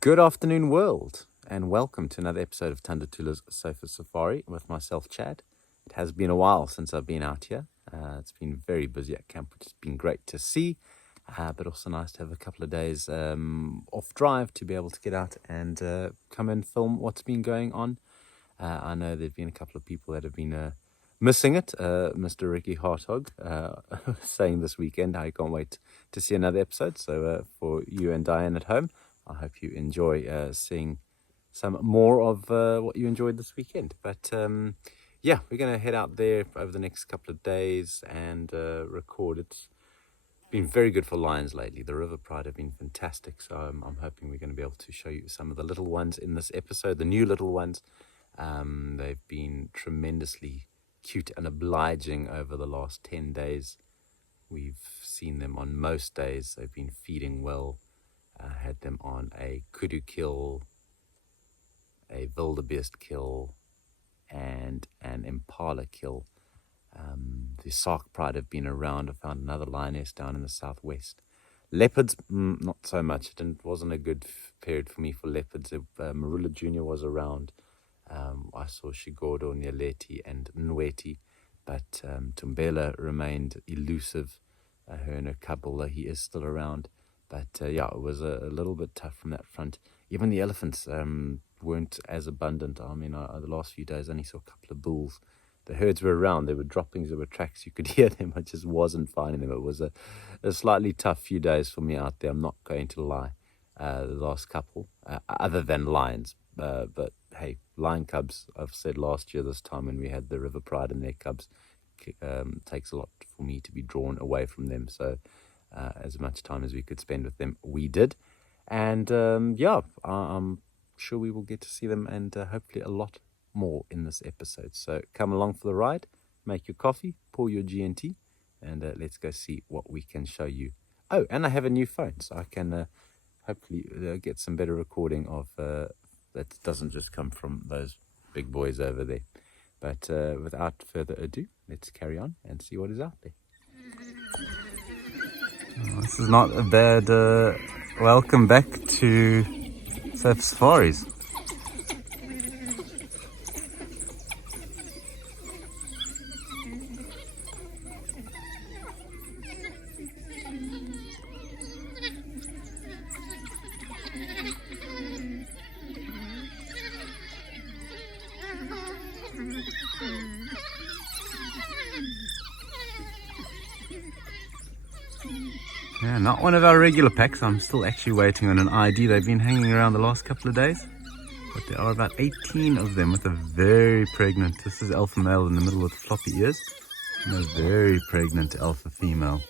Good afternoon, world, and welcome to another episode of Tanda Tula Safari with myself, Chad. It has been a while since I've been out here. It's been very busy at camp, which has been great to see, but also nice to have a couple of days off drive to be able to get out and come and film what's been going on. I know there have been a couple of people that have been missing it. Mr. Ricky Hartog saying this weekend, I can't wait to see another episode. So for you and Diane at home, I hope you enjoy seeing some more of what you enjoyed this weekend. But yeah, we're going to head out there over the next couple of days and record. It's been very good for lions lately. The River Pride have been fantastic. So I'm hoping we're going to be able to show you some of the little ones in this episode, the new little ones. They've been tremendously cute and obliging over the last 10 days. We've seen them on most days. They've been feeding well. Had them on a kudu kill, a wildebeest kill, and an impala kill. The Sark Pride have been around. I found another lioness down in the southwest. Leopards, not so much. It wasn't a good period for me for leopards. Marula Jr. was around. I saw Shigodo, Nyaleti, and Nweti, but Tumbela remained elusive. Her and her couple, he is still around. But yeah, it was a little bit tough from that front. Even the elephants weren't as abundant. I mean, the last few days I only saw a couple of bulls. The herds were around. There were droppings, there were tracks. You could hear them. I just wasn't finding them. It was a slightly tough few days for me out there. I'm not going to lie. The last couple, other than lions. But hey, lion cubs, I've said last year this time when we had the River Pride and their cubs, takes a lot for me to be drawn away from them. So as much time as we could spend with them, we did. And yeah, I'm sure we will get to see them and hopefully a lot more in this episode. So come along for the ride, make your coffee, pour your G&T, and let's go see what we can show you. Oh, and I have a new phone, so I can hopefully get some better recording of that doesn't just come from those big boys over there. But without further ado, let's carry on and see what is out there. This is not a bad welcome back to Surf Safaris. Yeah, not one of our regular packs. I'm still actually waiting on an ID. They've been hanging around the last couple of days, but there are about 18 of them with a very pregnant, this is alpha male in the middle with floppy ears, and a very pregnant alpha female.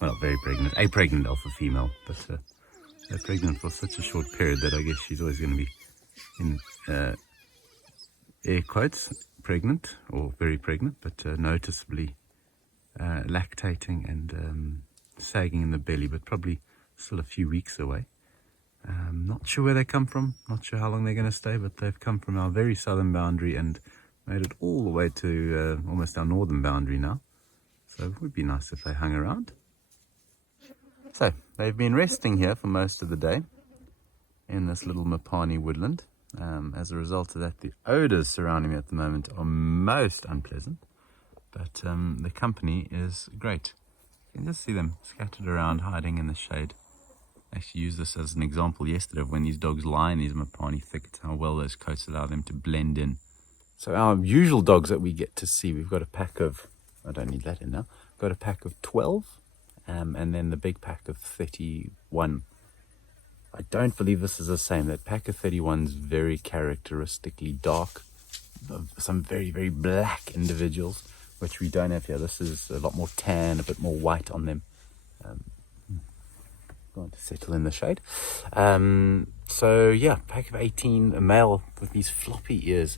Well, not very pregnant, a pregnant alpha female, but they're pregnant for such a short period that I guess she's always going to be in air quotes pregnant, or very pregnant, but noticeably lactating and sagging in the belly, but probably still a few weeks away. Not sure where they come from, not sure how long they're going to stay, but they've come from our very southern boundary and made it all the way to almost our northern boundary now. So it would be nice if they hung around. So they've been resting here for most of the day in this little Mapani woodland. As a result of that, the odors surrounding me at the moment are most unpleasant, but the company is great. You can just see them scattered around, hiding in the shade. I actually used this as an example yesterday of when these dogs lie in these Mapani thickets, how well those coats allow them to blend in. So our usual dogs that we get to see, we've got a pack of, I don't need that in now, got a pack of 12, and then the big pack of 31. I don't believe this is the same. That pack of 31 is very characteristically dark, some very, very black individuals, which we don't have here. This is a lot more tan, a bit more white on them. Going to settle in the shade. So yeah, pack of 18, a male with these floppy ears,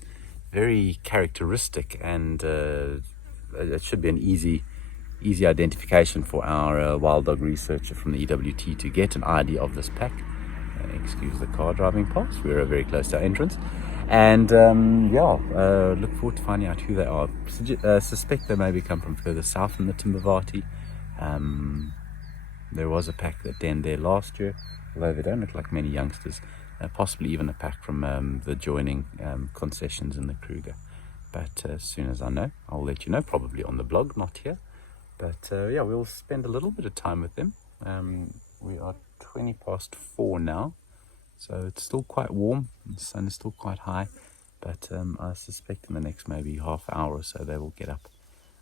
very characteristic, and it should be an easy identification for our wild dog researcher from the EWT to get an ID of this pack. Excuse the car driving past. We're very close to our entrance. And look forward to finding out who they are. Suspect they maybe come from further south in the Timbavati. There was a pack that denned there last year. although they don't look like many youngsters, possibly even a pack from the adjoining concessions in the Kruger. But as soon as I know, I'll let you know, probably on the blog, not here. But yeah, we'll spend a little bit of time with them. We are 4:20 now, so it's still quite warm. The sun is still quite high, but I suspect in the next maybe half hour or so they will get up.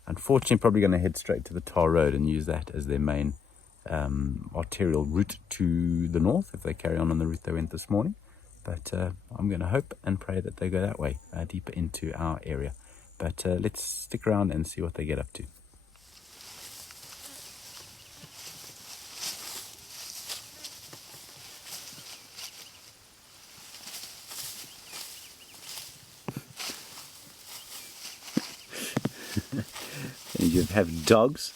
Unfortunately, probably going to head straight to the tar road and use that as their main arterial route to the north if they carry on the route they went this morning. But I'm going to hope and pray that they go that way, deeper into our area. But let's stick around and see what they get up to. And you have dogs.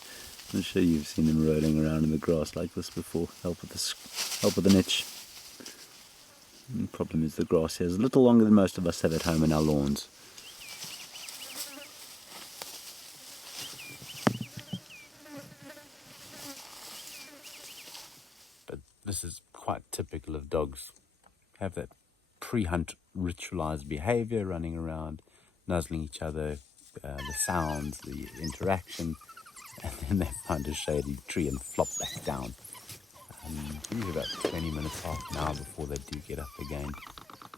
I'm sure you've seen them rolling around in the grass like this before. Help with the niche. The problem is the grass here is a little longer than most of us have at home in our lawns. But this is quite typical of dogs. Have that pre-hunt ritualized behavior, running around, nuzzling each other, the sounds, the interaction, and then they find a shady tree and flop back down. Usually about 20 minutes, half an hour before they do get up again.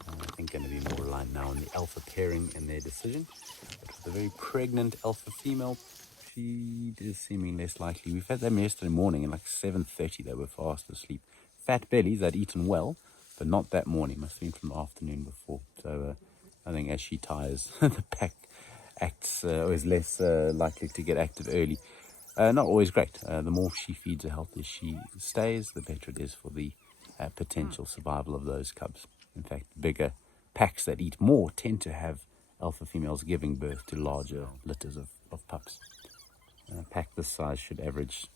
I think going to be more reliant now on the alpha pairing and their decision. But with a very pregnant alpha female, she is seeming less likely. We've had them yesterday morning, and like 7:30 they were fast asleep. Fat bellies, they'd eaten well, but not that morning. Must have been from the afternoon before. So I think as she tires, the pack acts or is less likely to get active early. Not always great. The more she feeds, the healthier she stays, the better it is for the potential survival of those cubs. In fact, bigger packs that eat more tend to have alpha females giving birth to larger litters of pups. A pack this size should average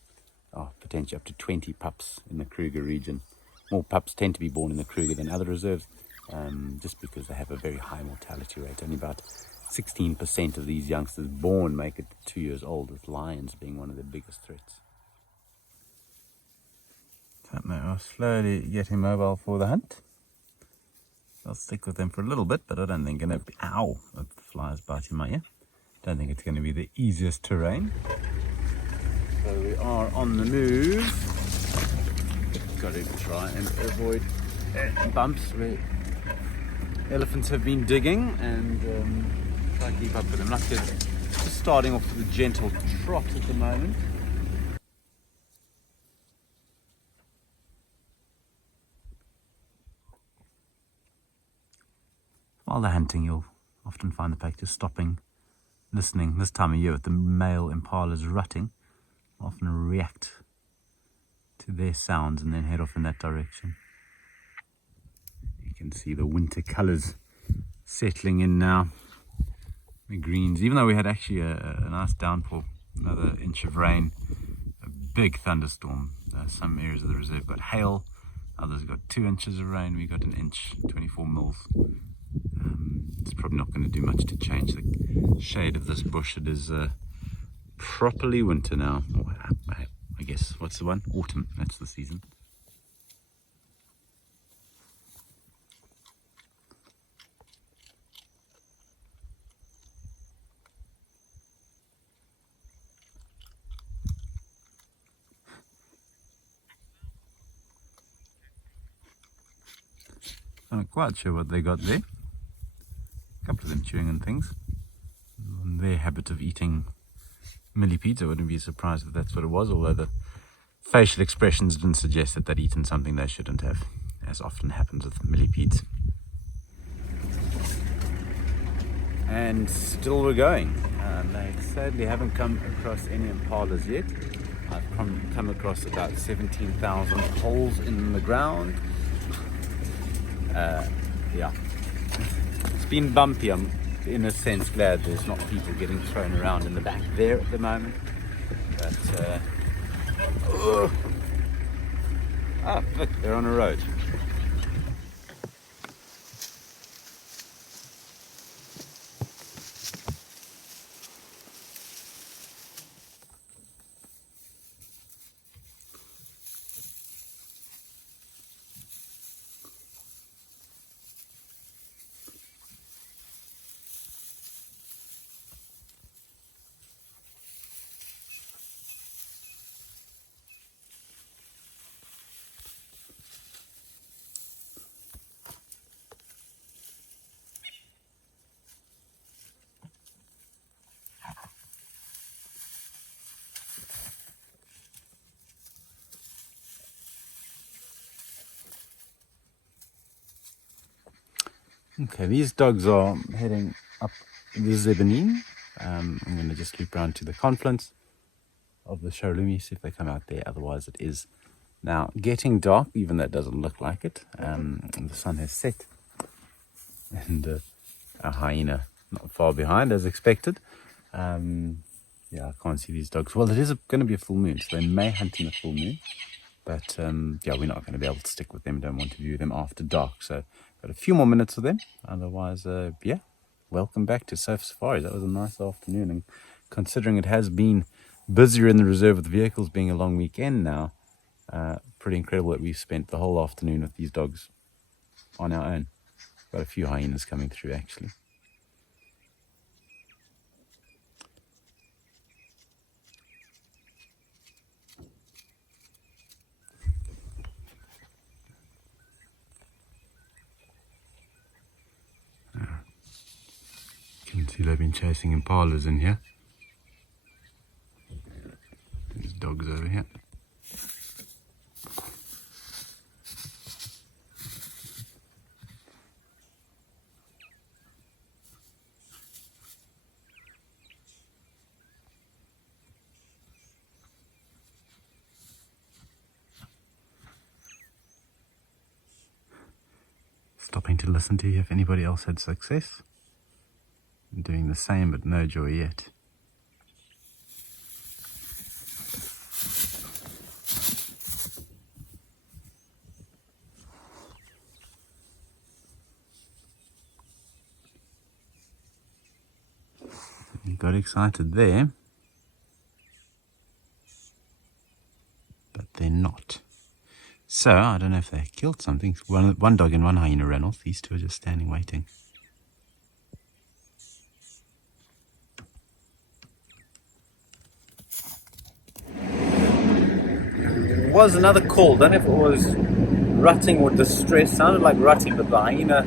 potentially up to 20 pups in the Kruger region. More pups tend to be born in the Kruger than other reserves, just because they have a very high mortality rate. Only about 16% of these youngsters born make it to 2 years old, with lions being one of the biggest threats. So they are slowly getting mobile for the hunt. I'll stick with them for a little bit, but I don't think it's going to be... Ow! The flies biting my ear. Don't think it's going to be the easiest terrain. So we are on the move. Got to try and avoid bumps where elephants have been digging, and try to keep up with them. Like just starting off with a gentle trot at the moment. While they're hunting, you'll often find the pack just stopping, listening. This time of year, with the male impalas rutting, often react to their sounds and then head off in that direction. You can see the winter colours settling in now. The greens, even though we had actually a nice downpour, another inch of rain, a big thunderstorm. Some areas of the reserve got hail, others got 2 inches of rain. We got an inch, 24 mils. It's probably not going to do much to change the shade of this bush. It is properly winter now. Or, I guess, what's the one? Autumn, that's the season. I'm not quite sure what they got there. A couple of them chewing on things. Their habit of eating millipedes, I wouldn't be surprised if that's what it was, although the facial expressions didn't suggest that they'd eaten something they shouldn't have, as often happens with millipedes. And still we're going. They sadly haven't come across any impalas yet. I've come across about 17,000 holes in the ground. Yeah, it's been bumpy. I'm in a sense glad there's not people getting thrown around in the back there at the moment. But look, they're on a road. Okay, these dogs are heading up the Zebanine. I'm going to just loop around to the confluence of the Sharlumi, see if they come out there. Otherwise, it is now getting dark, even though it doesn't look like it. And the sun has set, and a hyena not far behind, as expected. Yeah, I can't see these dogs. Well, it is going to be a full moon, so they may hunt in the full moon. But yeah, we're not going to be able to stick with them. Don't want to view them after dark. So got a few more minutes with them. Otherwise, yeah, welcome back to Sofa Safari. That was a nice afternoon. And considering it has been busier in the reserve with the vehicles being a long weekend now, pretty incredible that we've spent the whole afternoon with these dogs on our own. Got a few hyenas coming through, actually. You can see they've been chasing impalas in here. There's dogs over here. Stopping to listen to if anybody else had success. I'm doing the same, but no joy yet. You got excited there, but they're not. So, I don't know if they killed something. One dog and one hyena ran off. These two are just standing waiting. There was another call. Don't know if it was rutting or distress. Sounded like rutting, but the hyena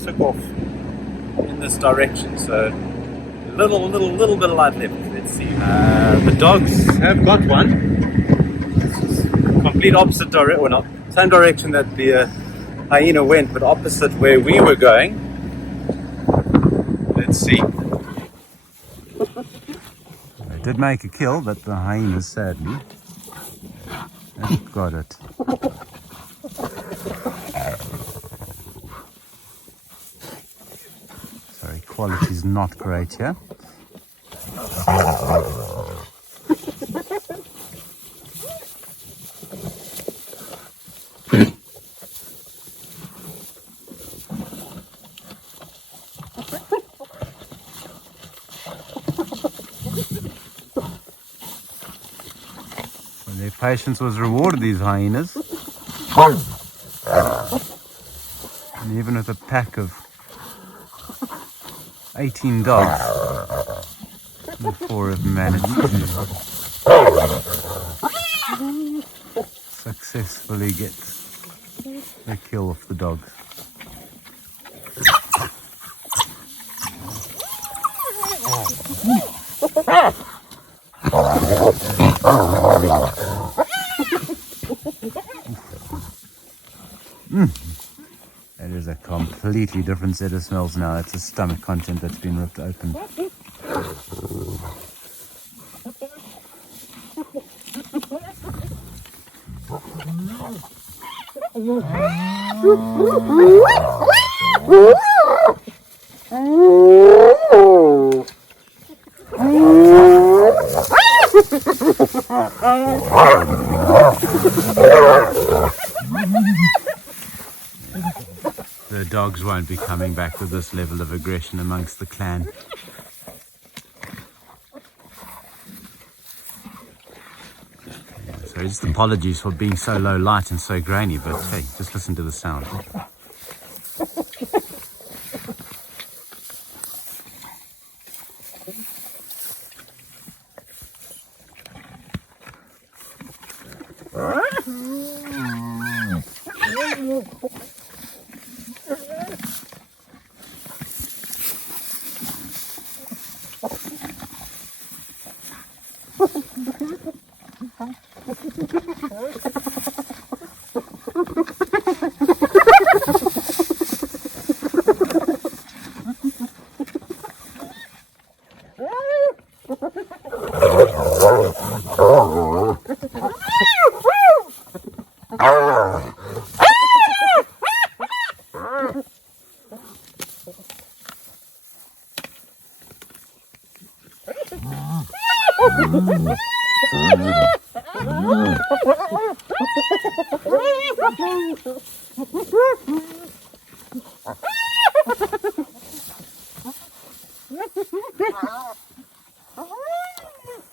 took off in this direction. So, a little bit of light left. Let's see. The dogs have got one. Complete opposite direction, well, not same direction that the hyena went, but opposite where we were going. Let's see. They did make a kill, but the hyenas sadly have got it. Sorry, quality's not great here. Their patience was rewarded, these hyenas. And even with a pack of 18 dogs, the four have managed to successfully get a kill off the dogs. That is a completely different set of smells now. It's a stomach content that's been ripped open. The dogs won't be coming back with this level of aggression amongst the clan. So just apologies for being so low light and so grainy, but hey, just listen to the sound.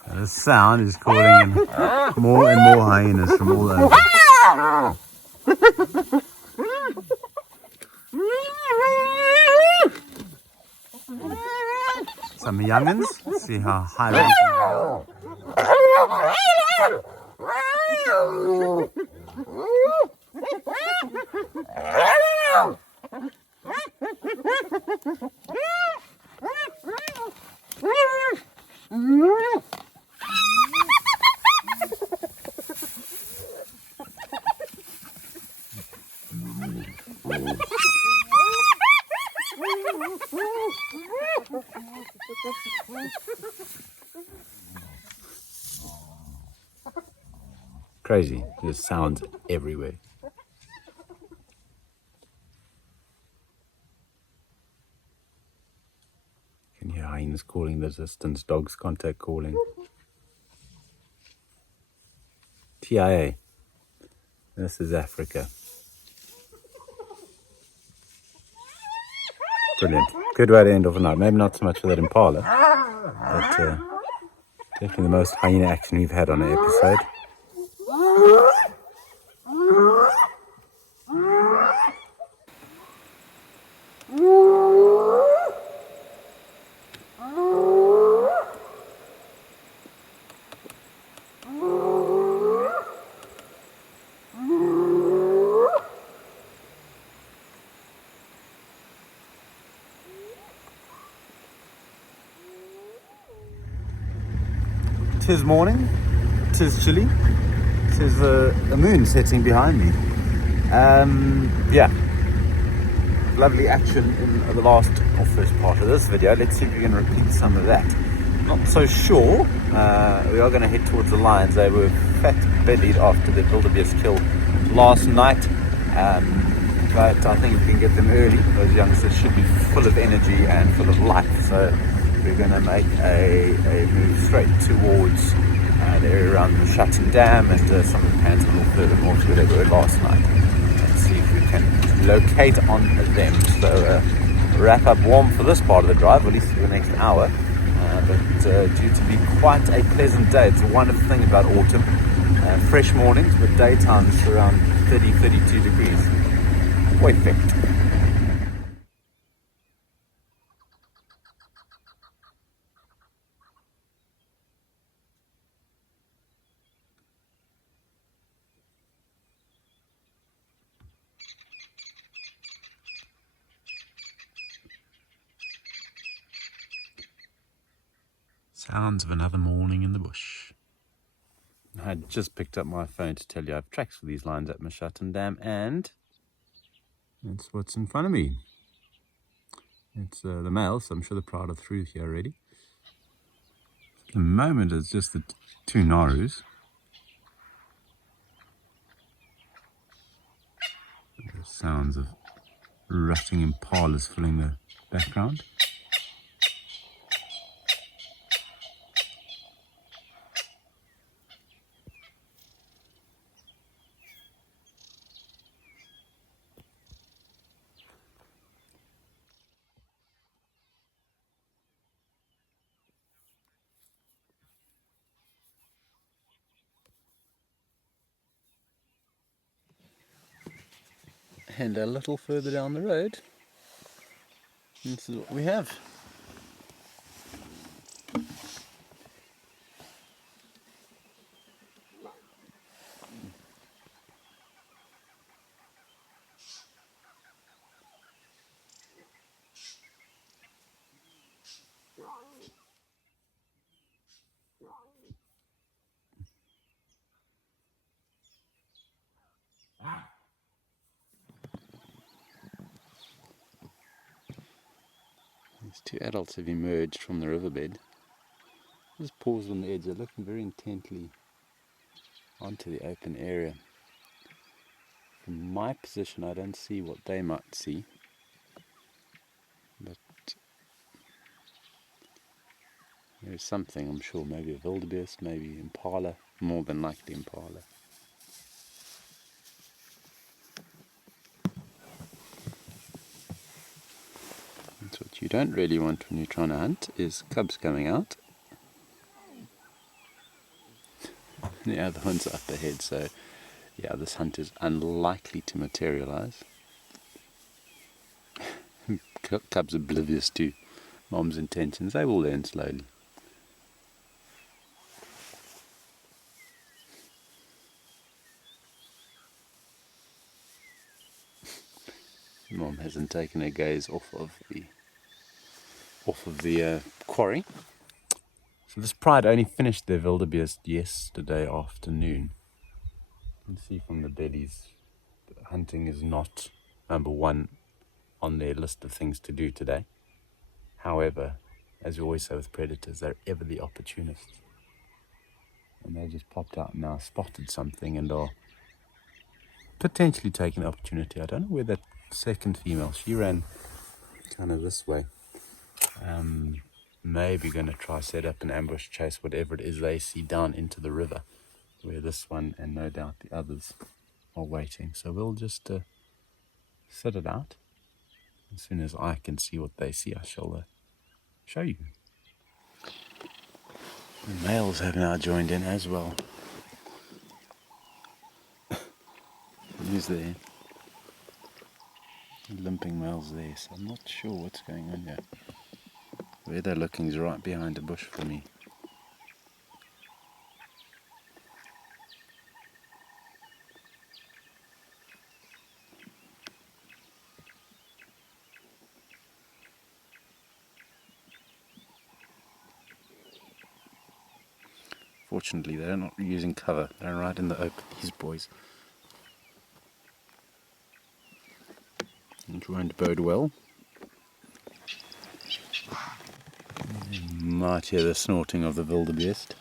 The sound is calling in more and more hyenas from all over. Some young'uns, see how high they are. Crazy, there's sounds everywhere. You can hear hyenas calling the distance, dogs contact calling. TIA, this is Africa. Brilliant, good way to end off a night. Maybe not so much for that impala, but definitely the most hyena action we've had on an episode. Tis morning, tis chilly, tis the moon setting behind me. Yeah, lovely action in the last or first part of this video. Let's see if we can repeat some of that. Not so sure. We are going to head towards the lions. They were fat-bellied after the wildebeest kill last night, but I think we can get them early. Those youngsters should be full of energy and full of life, so we're going to make a move straight towards the area around the Shutton Dam and some of the pans a little further north where they were last night, and see if we can locate on them. So wrap up warm for this part of the drive, at least for the next hour, but due to be quite a pleasant day. It's a wonderful thing about autumn, fresh mornings, but daytimes around 30-32 degrees. Perfect. Sounds of another morning in the bush. I just picked up my phone to tell you I've tracks for these lines at Shutton Dam, and that's what's in front of me. It's the male, so I'm sure they're proud of through here already. At the moment it's just the two Narus. The sounds of rutting impalas filling the background. And a little further down the road, this is what we have. These two adults have emerged from the riverbed. Just paused on the edge. They're looking very intently onto the open area. From my position, I don't see what they might see, but there's something, I'm sure. Maybe a wildebeest, maybe impala, more than likely impala. That's what you don't really want when you're trying to hunt, is cubs coming out. The other one's up ahead, so yeah, this hunt is unlikely to materialize. Cubs oblivious to Mom's intentions. They will learn slowly. Mom hasn't taken her gaze off of the quarry. So this pride only finished their wildebeest yesterday afternoon. You can see from the bellies, hunting is not number one on their list of things to do today. However, as we always say with predators, they're ever the opportunists. And they just popped out now, spotted something, and are potentially taking the opportunity. I don't know where that second female, she ran kind of this way. Maybe going to try set up an ambush chase, whatever it is they see, down into the river, where this one and no doubt the others are waiting. So we'll just sit it out. As soon as I can see what they see, I shall show you. The males have now joined in as well. Who's there? Limping males there, so I'm not sure what's going on here. Where they're looking is right behind a bush for me. Fortunately, they're not using cover. They're right in the open, these boys. It won't bode well. You might hear the snorting of the wildebeest.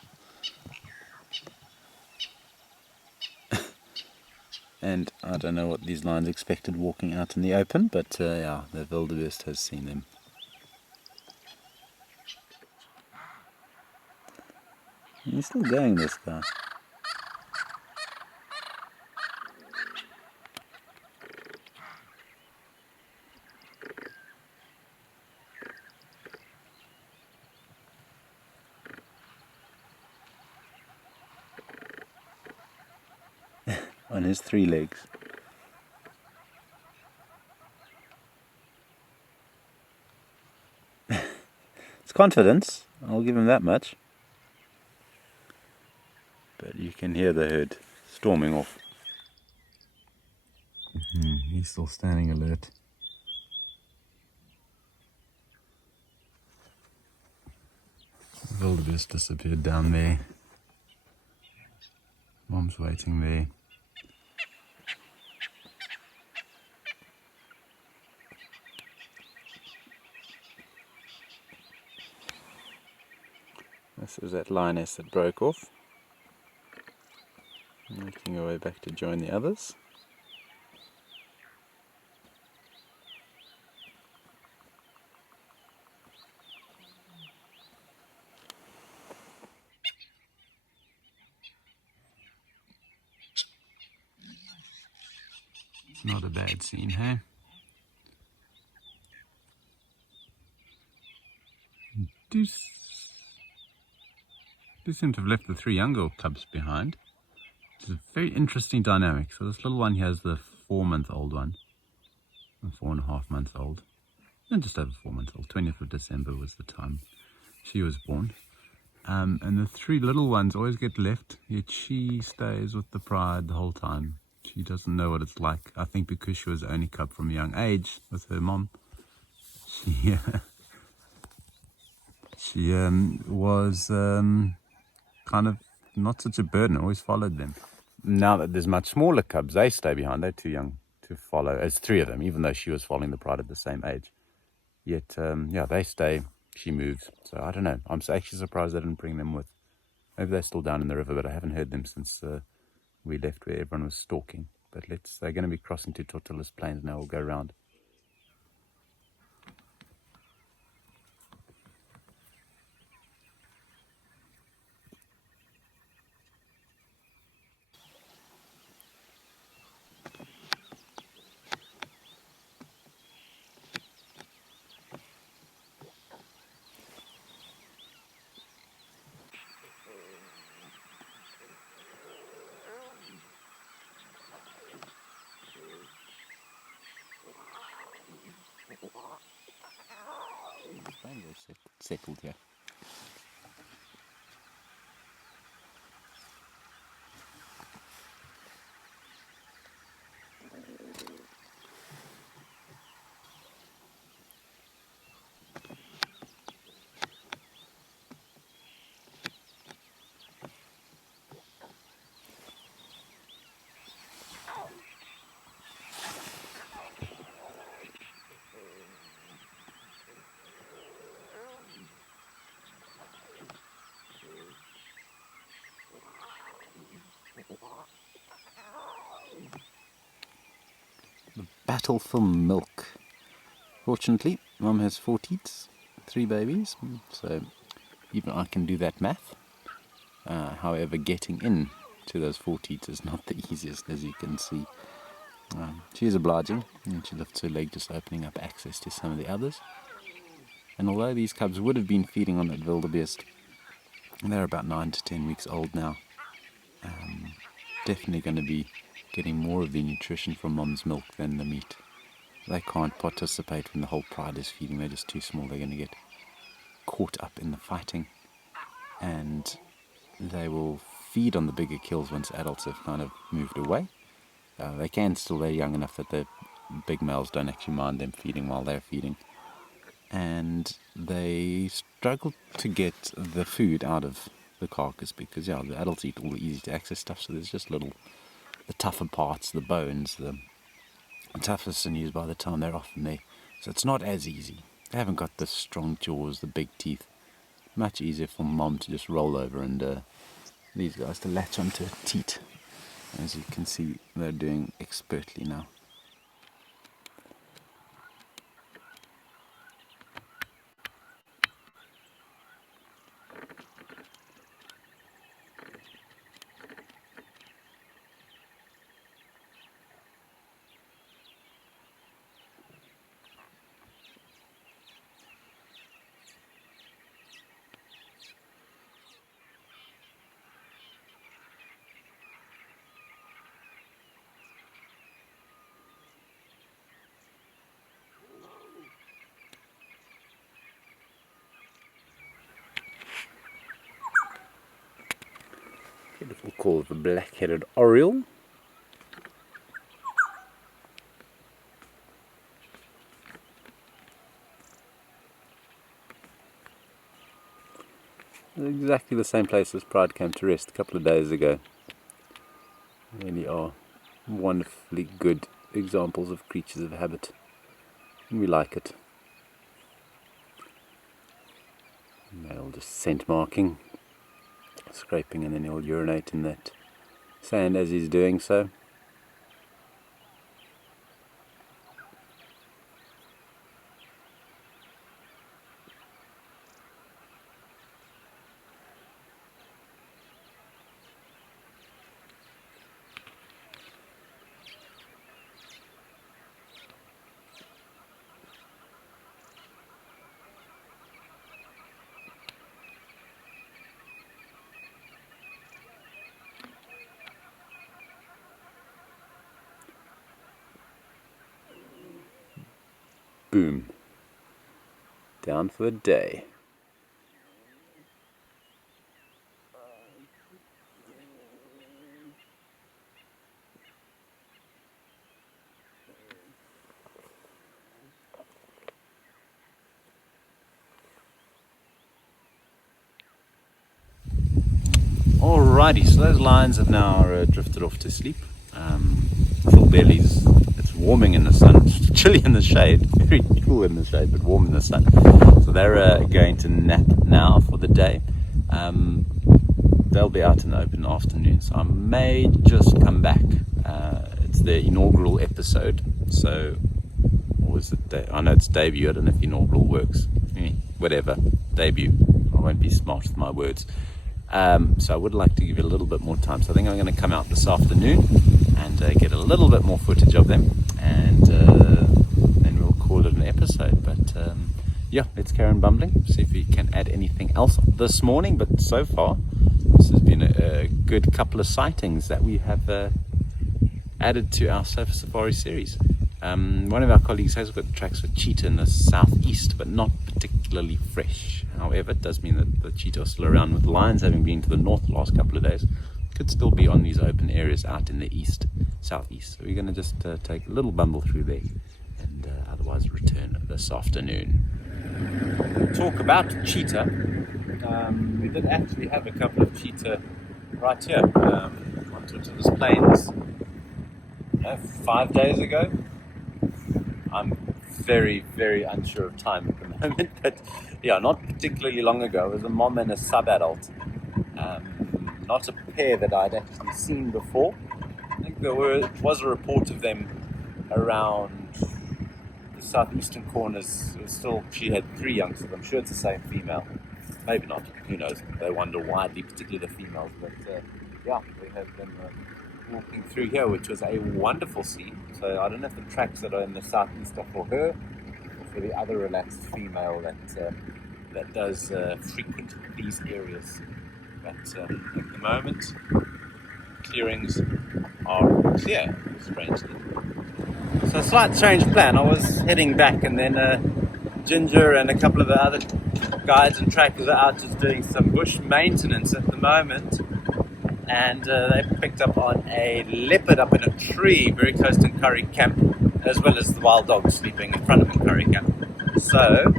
And I don't know what these lions expected walking out in the open, but yeah, the wildebeest has seen them. He's still going, this guy. On his 3 legs. It's confidence, I'll give him that much. But you can hear the herd storming off. He's still standing alert. The wildebeest disappeared down there. Mom's waiting there. This is that lioness that broke off. Making her way back to join the others. It's not a bad scene, hey? Do seem to have left the 3 younger cubs behind. It's a very interesting dynamic. So this little one here is the 4-month-old one, 4.5 months old, and just over 4 months old. 20th of December was the time she was born. And the 3 little ones always get left, yet she stays with the pride the whole time. She doesn't know what it's like. I think because she was the only cub from a young age with her mom, she was kind of not such a burden, always followed them. Now that there's much smaller cubs, they stay behind. They're too young to follow. It's 3 of them, even though she was following the pride at the same age. Yet, yeah, they stay. She moves. So I don't know. I'm actually surprised they didn't bring them with. Maybe they're still down in the river, but I haven't heard them since we left where everyone was stalking. But they're going to be crossing to Tortolas Plains now. We'll go around. Settled here. The battle for milk. Fortunately, Mum has 4 teats, 3 babies, so even I can do that math. However, getting in to those 4 teats is not the easiest, as you can see. She is obliging, and she lifts her leg, just opening up access to some of the others. And although these cubs would have been feeding on that wildebeest, they're about 9 to 10 weeks old now. Definitely going to be getting more of the nutrition from Mum's milk than the meat. They can't participate when the whole pride is feeding. They're just too small. They're going to get caught up in the fighting, and they will feed on the bigger kills once adults have kind of moved away. They can still, they're young enough that the big males don't actually mind them feeding while they're feeding. And they struggle to get the food out of the carcass because, the adults eat all the easy to access stuff, so there's just the tougher parts, the bones, the tougher sinews by the time they're often there. So it's not as easy. They haven't got the strong jaws, the big teeth. Much easier for Mom to just roll over and these guys to latch onto a teat. As you can see, they're doing expertly now. Little call of the black-headed oriole. Exactly the same place as Pride came to rest a couple of days ago. Really are wonderfully good examples of creatures of habit. We like it. They'll just scent marking, scraping, and then he'll urinate in that sand as he's doing so. Boom. Down for the day. Alrighty, so those lions have now drifted off to sleep. Full bellies. It's warming in the sun. It's chilly in the shade. Very cool in the shade, but warm in the sun. So they're going to nap now for the day. They'll be out in the open afternoon, so I may just come back. It's their inaugural episode. So, or was it? I know it's debut. I don't know if inaugural works. Whatever, debut. I won't be smart with my words. So I would like to give it a little bit more time. So I think I'm going to come out this afternoon and get a little bit more footage of them, and then we'll call it an episode. But yeah, let's carry on bumbling, see if we can add anything else this morning. But so far, this has been a good couple of sightings that we have added to our Sofa Safari series. One of our colleagues has got tracks for cheetah in the southeast, but not particularly fresh. However, it does mean that the cheetah are still around, with lions having been to the north the last couple of days. Could still be on these open areas out in the east, southeast. So we're going to just take a little bumble through there, and otherwise return this afternoon. Talk about cheetah. We did actually have a couple of cheetah right here on Twitter's plains 5 days ago. I'm very, very unsure of time at the moment, but yeah, not particularly long ago. It was a mom and a sub-adult. Not a pair that I'd actually seen before. I think there was a report of them around the southeastern corners. It was still, she had 3 youngsters. I'm sure it's the same female. Maybe not. Who knows? They wander widely, particularly the females. But yeah, we had them walking through here, which was a wonderful scene. So I don't know if the tracks that are in the southeast are for her or for the other relaxed female that does frequent these areas. But at the moment, clearings are clear, strangely. So a slight change of plan. I was heading back, and then Ginger and a couple of the other guides and trackers are out just doing some bush maintenance at the moment. And they picked up on a leopard up in a tree very close to Curry Camp, as well as the wild dog sleeping in front of Curry Camp. So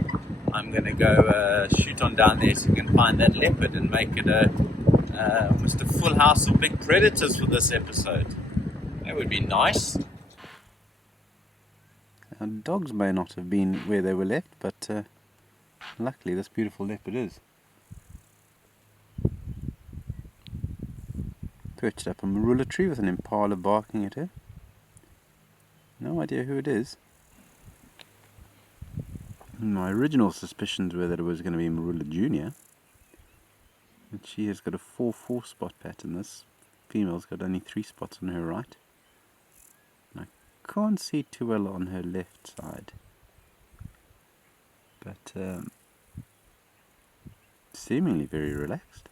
I'm going to go shoot on down there so we can find that leopard and make it almost a full house of big predators for this episode. That would be nice. Our dogs may not have been where they were left, but luckily this beautiful leopard is. Perched up a marula tree with an impala barking at her. No idea who it is. My original suspicions were that it was going to be Marula Jr. But she has got a 4-4 spot pattern. This female's got only 3 spots on her right. And I can't see too well on her left side. But seemingly very relaxed.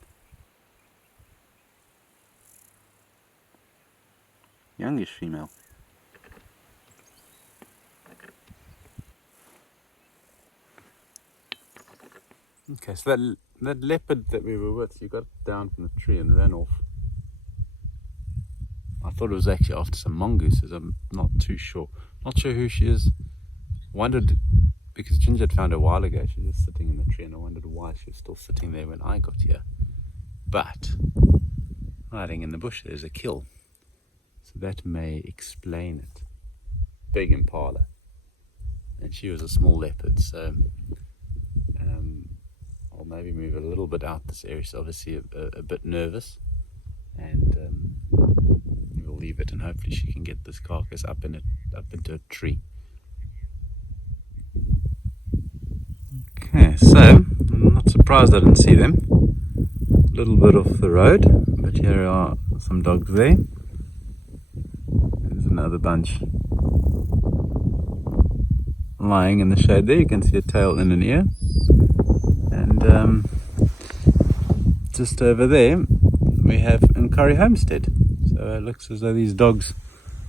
Youngish female. Okay, so that leopard that we were with, she got down from the tree and ran off. I thought it was actually after some mongooses. I'm not too sure. Not sure who she is. Wondered, because Ginger had found her a while ago, she was just sitting in the tree, and I wondered why she was still sitting there when I got here. But hiding in the bush, there's a kill. So that may explain it. Big impala. And she was a small leopard, so I'll maybe move a little bit out this area. She's obviously a bit nervous, and we'll leave it, and hopefully she can get this carcass up into a tree. Okay, so I'm not surprised I didn't see them. A little bit off the road, but here are some dogs there. There's another bunch lying in the shade there. You can see a tail and an ear. And just over there we have Nkari Homestead. So it looks as though these dogs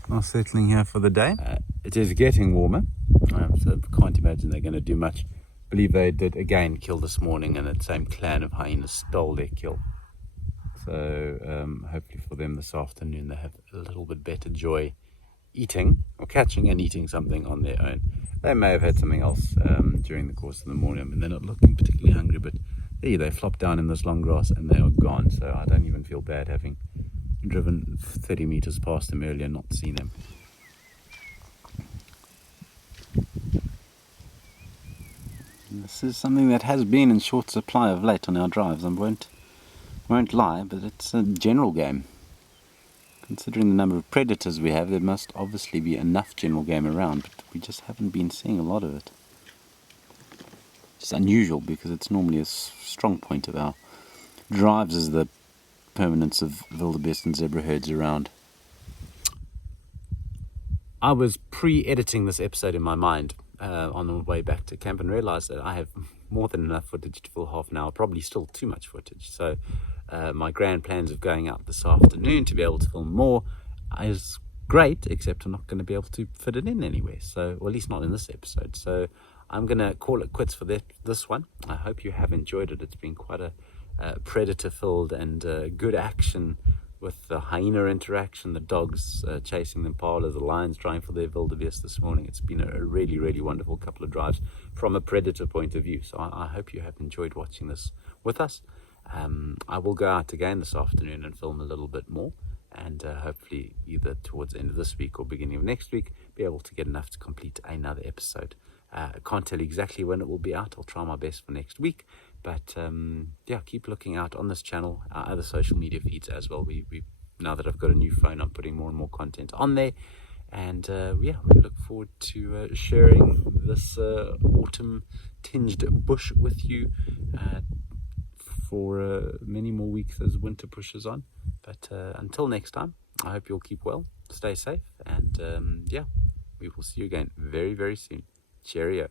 are settling here for the day. It is getting warmer, so I can't imagine they're going to do much. I believe they did again kill this morning, and that same clan of hyenas stole their kill. So hopefully for them this afternoon they have a little bit better joy eating, or catching and eating something on their own. They may have had something else during the course of the morning. I mean, they're not looking particularly hungry, but there they flopped down in this long grass and they are gone. So I don't even feel bad having driven 30 meters past them earlier and not seen them. This is something that has been in short supply of late on our drives. I won't lie, but it's a general game. Considering the number of predators we have, there must obviously be enough general game around, but we just haven't been seeing a lot of it. It's unusual because it's normally a strong point of our drives is the permanence of wildebeest and zebra herds around. I was pre-editing this episode in my mind on the way back to camp and realised that I have more than enough footage to fill half an hour, probably still too much footage. So my grand plans of going out this afternoon to be able to film more is great, except I'm not going to be able to fit it in anywhere, so, or at least not in this episode. So I'm going to call it quits for this one. I hope you have enjoyed it. It's been quite a predator-filled and good action with the hyena interaction, the dogs chasing the impala, the lions trying for their wildebeest this morning. It's been a really, really wonderful couple of drives from a predator point of view. So I hope you have enjoyed watching this with us. I will go out again this afternoon and film a little bit more, and hopefully either towards the end of this week or beginning of next week be able to get enough to complete another episode. I can't tell you exactly when it will be out. I'll try my best for next week, but yeah, keep looking out on this channel, our other social media feeds as well. We now that I've got a new phone, I'm putting more and more content on there, and yeah, we look forward to sharing this autumn tinged bush with you for many more weeks as winter pushes on. But until next time, I hope you'll keep well, stay safe, and yeah, we will see you again very, very soon. Cheerio.